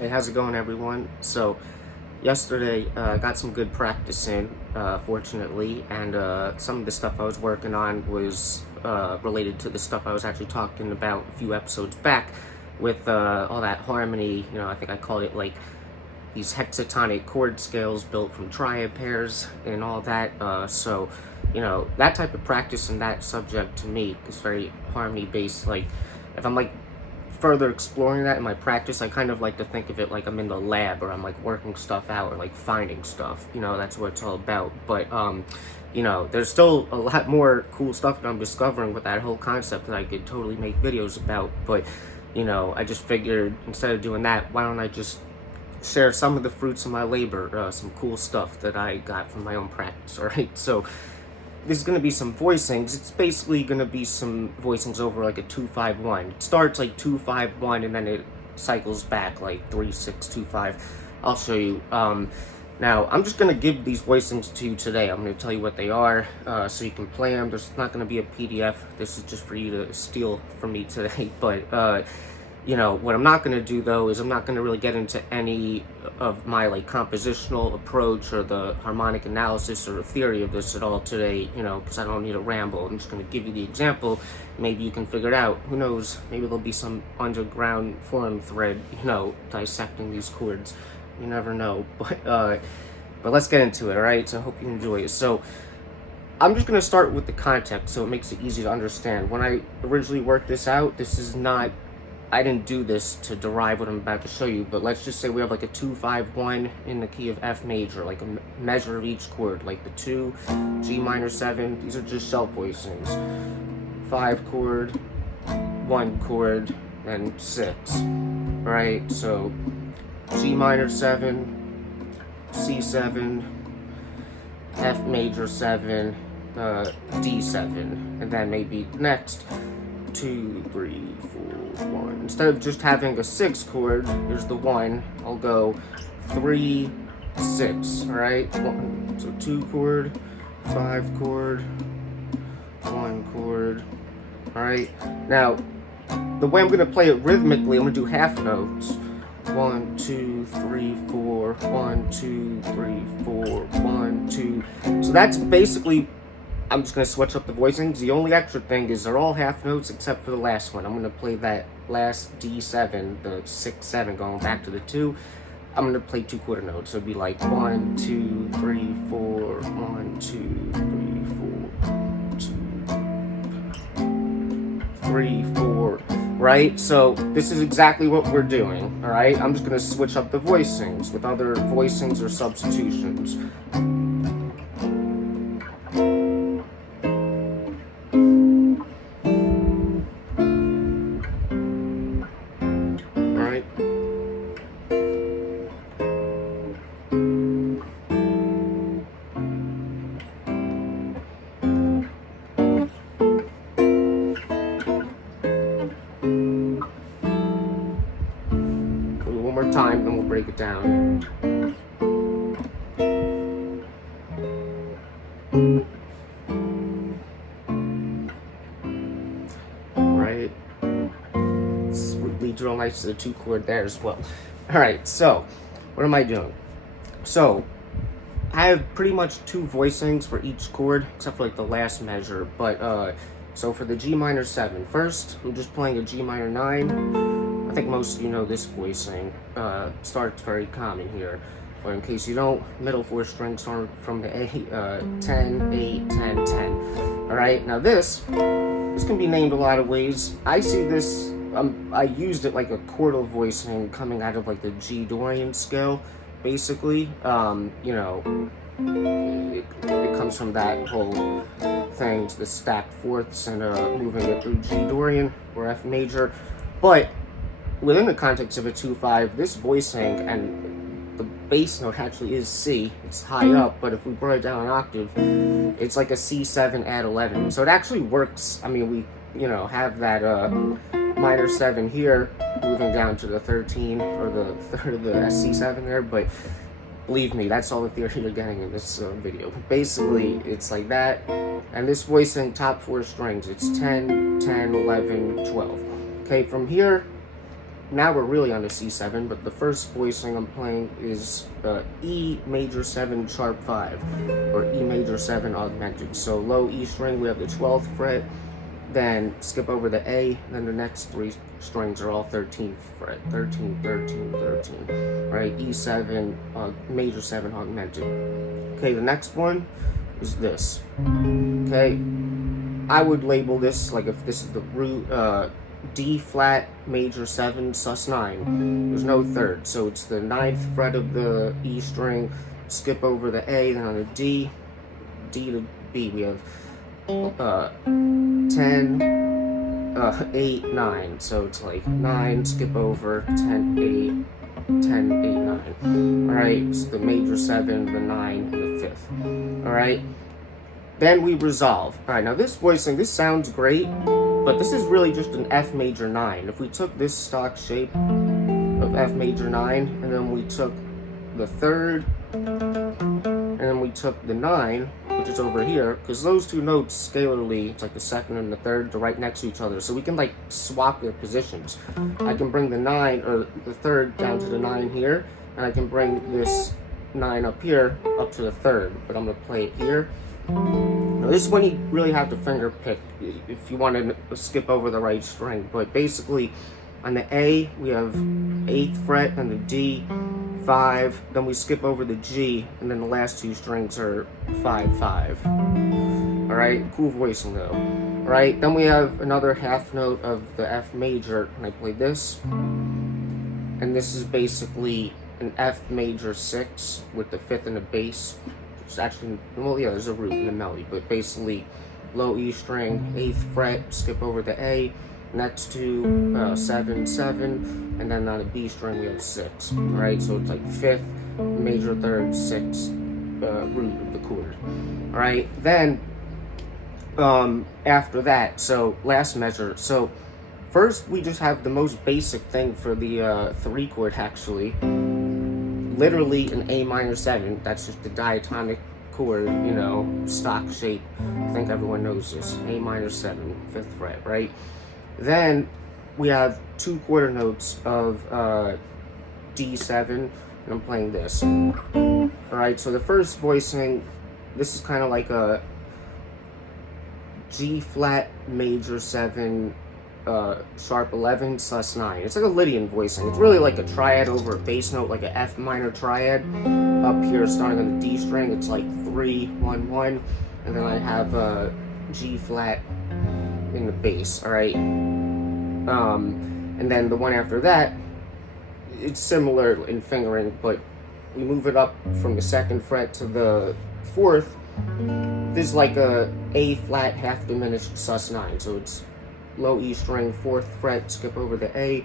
Hey, how's it going, everyone? So, yesterday I got some good practice in, fortunately, and some of the stuff I was working on was related to the stuff I was actually talking about a few episodes back with all that harmony. I think I called it like these hexatonic chord scales built from triad pairs and all that. That type of practice and that subject to me is very harmony based. Like, if I'm like further exploring that in my practice, I kind of like to think of it like I'm in the lab or I'm like working stuff out or like finding stuff. That's what it's all about. But there's still a lot more cool stuff that I'm discovering with that whole concept that I could totally make videos about. But I just figured instead of doing that, why don't I just share some of the fruits of my labor, some cool stuff that I got from my own practice. All right, so this is going to be some voicings. It's basically going to be some voicings over like a 2-5-1. It starts like 2-5-1 and then it cycles back like 3-6-2-5. I'll show you. Now, I'm just going to give these voicings to you today. I'm going to tell you what they are so you can play them. There's not going to be a PDF. This is just for you to steal from me today. But what I'm not going to do, though, is I'm not going to really get into any of my, like, compositional approach or the harmonic analysis or the theory of this at all today, because I don't need to ramble. I'm just going to give you the example. Maybe you can figure it out. Who knows? Maybe there'll be some underground forum thread, dissecting these chords. You never know. But let's get into it, all right? So I hope you enjoy it. So I'm just going to start with the context so it makes it easy to understand. When I originally worked this out, I didn't do this to derive what I'm about to show you, but let's just say we have like a 2-5-1 in the key of F major, like a measure of each chord, like the 2, G minor 7, these are just shelf voicings. 5 chord, 1 chord, and 6, right? So G minor 7, C7, F major 7, D7, and then maybe next 2, 3, 4, 1. Instead of just having a 6 chord, here's the 1. I'll go 3, 6. All right. So 2 chord, 5 chord, 1 chord. All right. Now, the way I'm gonna play it rhythmically, I'm gonna do half notes. 1, 2, 3, 4. 1, 2, 3, 4. 1, 2. So that's basically. I'm just going to switch up the voicings. The only extra thing is they're all half notes except for the last one. I'm going to play that last D7, the 6-7 going back to the 2. I'm going to play 2 quarter notes. So it'd be like 1, 2, 3, 4, 1, 2, 3, 4, 2, 3, 4, right? So this is exactly what we're doing, all right? I'm just going to switch up the voicings with other voicings or substitutions. One more time, then we'll break it down. Right. This leads real nice to the 2 chord there as well. Alright, so what am I doing? So I have pretty much 2 voicings for each chord, except for like the last measure. But so for the G minor 7, first I'm just playing a G minor 9. I think most of you know this voicing. Starts very common here. But in case you don't, middle 4 strings start from the A, 10, 8, 10, 10. Alright, now this can be named a lot of ways. I see this, I used it like a chordal voicing coming out of like the G Dorian scale, basically. It comes from that whole thing, the stacked fourths and moving it through G Dorian or F major. But within the context of a 2-5, this voicing and the bass note actually is C. It's high up, but if we brought it down an octave, it's like a C7 add 11. So it actually works. I mean, we have that minor 7 here moving down to the 13 or the third of the C7 there, but believe me, that's all the theory you're getting in this video. Basically, it's like that, and this voicing top 4 strings, it's 10, 10, 11, 12. Okay, from here, now we're really on the C7, but the first voicing I'm playing is E major 7 sharp 5, or E major 7 augmented. So low E string, we have the 12th fret, then skip over the A, then the next 3 strings are all 13th fret, 13, 13, 13, right? E7, major 7 augmented. Okay, the next one is this. Okay, I would label this, like if this is the root, D flat major 7 sus 9. There's no third, so it's the 9th fret of the E string, skip over the A, then on the D to B, we have 10, 8, 9. So it's like 9, skip over, 10, 8, 10, 8, 9. Alright, it's the major 7, the 9, and the 5th. Alright, then we resolve. Alright, now this voicing, this sounds great, but this is really just an F major 9. If we took this stock shape of F major 9, and then we took the 3rd, and then we took the 9, which is over here, because those two notes scalarly, it's like the 2nd and the 3rd, they're right next to each other, so we can like swap their positions. I can bring the 9, or the 3rd down to the 9 here, and I can bring this 9 up here, up to the 3rd, but I'm going to play it here. Now this is when you really have to finger pick if you want to skip over the right string, but basically on the A we have 8th fret, and the D 5, then we skip over the G, and then the last 2 strings are 5, 5. Alright, cool voicing though. Alright, then we have another half note of the F major, and I play this, and this is basically an F major 6 with the 5th and the bass. It's actually, well, yeah, there's a root in the melody, but basically low E string, 8th fret, skip over the A, next to 7, 7, and then on the B string we have 6. Alright, so it's like 5th, major 3rd, 6th root of the chord. Alright, then after that, so last measure. So first we just have the most basic thing for the 3 chord actually. Literally an A minor 7, that's just the diatonic chord, you know, stock shape. I think everyone knows this. A minor 7, 5th fret, right? Then we have 2 quarter notes of D7, and I'm playing this. Alright, so the first voicing, this is kind of like a G flat major 7 sharp 11 sus 9. It's like a Lydian voicing. It's really like a triad over a bass note, like an F minor triad. Up here, starting on the D string, it's like 3, 1, 1, and then I have a G flat in the bass. All right, and then the one after that, it's similar in fingering, but we move it up from the 2nd fret to the 4th. This is like a A flat half diminished sus 9, so it's low E string, 4th fret, skip over the A,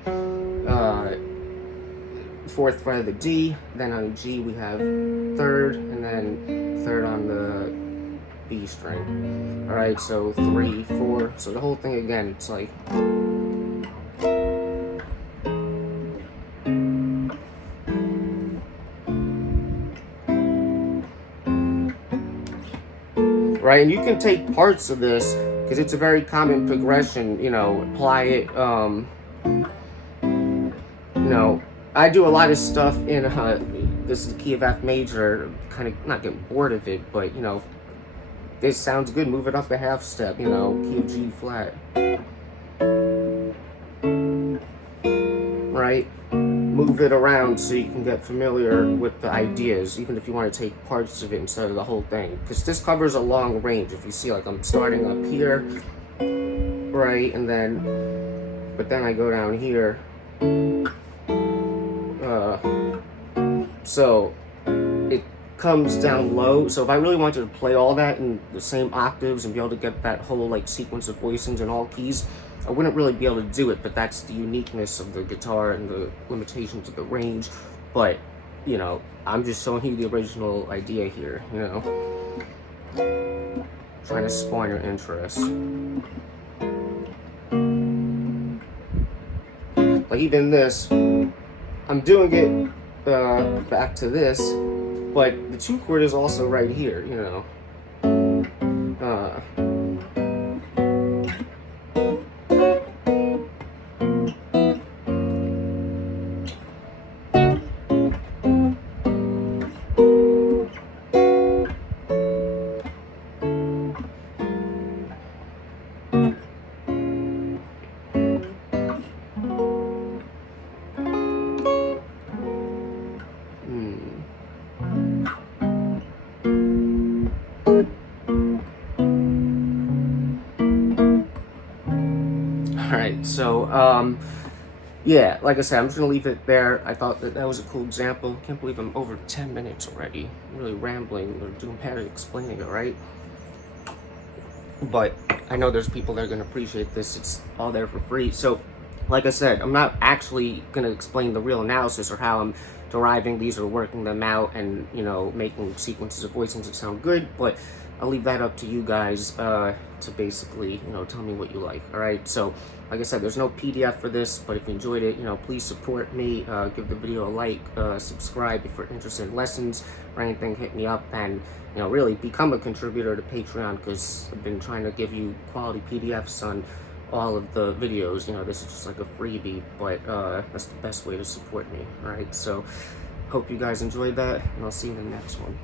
4th fret of the D, then on the G we have 3rd, and then 3rd on the B string. Alright, so 3, 4, so the whole thing again, it's like... Right, and you can take parts of this, because it's a very common progression, you know, apply it, you know, I do a lot of stuff in, this is the key of F major, kind of not getting bored of it, but, you know, this sounds good, move it up a half step, you know, key of G flat. Right? Move it around so you can get familiar with the ideas, even if you want to take parts of it instead of the whole thing. Because this covers a long range. If you see, like, I'm starting up here, right, and then, but then I go down here. So it comes down low. So if I really wanted to play all that in the same octaves and be able to get that whole, like, sequence of voicings in all keys, I wouldn't really be able to do it, but that's the uniqueness of the guitar and the limitations of the range. But, you know, I'm just showing you the original idea here, you know. Trying to spawn your interest. Like even this, I'm doing it back to this, but the 2 chord is also right here, you know. So, yeah, like I said, I'm just gonna leave it there. I thought that was a cool example. Can't believe I'm over 10 minutes already. I'm really rambling or doing Perry explaining it, right? But I know there's people that are gonna appreciate this. It's all there for free. So, like I said, I'm not actually gonna explain the real analysis or how I'm deriving these or working them out and, you know, making sequences of voicings that sound good, but I'll leave that up to you guys to basically, you know, tell me what you like. All right. So, like I said, there's no PDF for this, but if you enjoyed it, you know, please support me. Give the video a like, subscribe if you're interested in lessons or anything. Hit me up and, you know, really become a contributor to Patreon, because I've been trying to give you quality PDFs on all of the videos. You know, this is just like a freebie, but that's the best way to support me. All right. So, hope you guys enjoyed that, and I'll see you in the next one.